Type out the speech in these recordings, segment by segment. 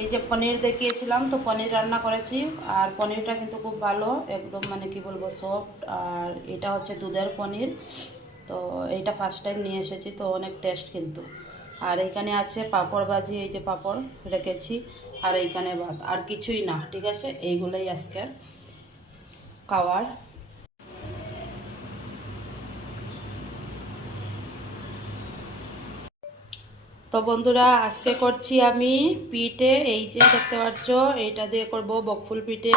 এই যে পনির দেখিয়েছিলাম, তো পনির রান্না করেছি। আর পনিরটা কিন্তু খুব ভালো, একদম মানে কি বলব সফট আর এটা হচ্ছে দুধের পনির। তো এইটা ফার্স্ট টাইম নিয়ে এসেছি, তো অনেক টেস্ট কিন্তু। আর এইখানে আছে পাপড় ভাজি, এই যে পাপড় রেখেছি। আর এইখানে ভাত। আর কিছুই না, ঠিক আছে? এইগুলোই আজকের খাওয়ার। তো বন্ধুরা, আজকে করছি আমি পিঠে, এই যে দেখতে পাচ্ছ এইটা দিয়ে করব বকফুল পিঠে।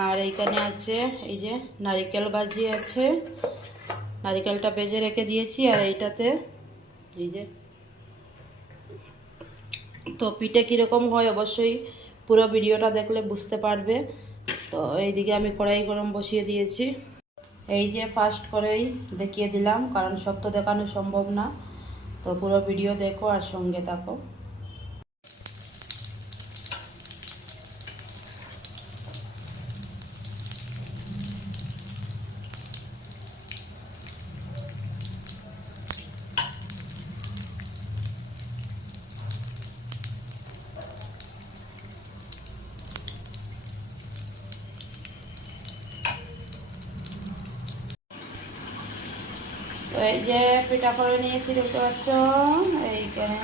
আর এইখানে আছে, এই যে নারিকেল বাজি আছে। নারিকেলটা ভেজে রেখে দিয়েছি, আর এইটাতে, এই যে। তো পিঠে কীরকম হয় অবশ্যই পুরো ভিডিওটা দেখলে বুঝতে পারবে। তো এইদিকে আমি কড়াই গরম বসিয়ে দিয়েছি। এই যে ফার্স্ট করেই দেখিয়ে দিলাম, কারণ সব তো দেখানো সম্ভব না। তো পুরো ভিডিও দেখো আর সঙ্গে থাকো। এই যে পিঠা করে নিয়েছি দেখতে পাচ্ছ? এইখানে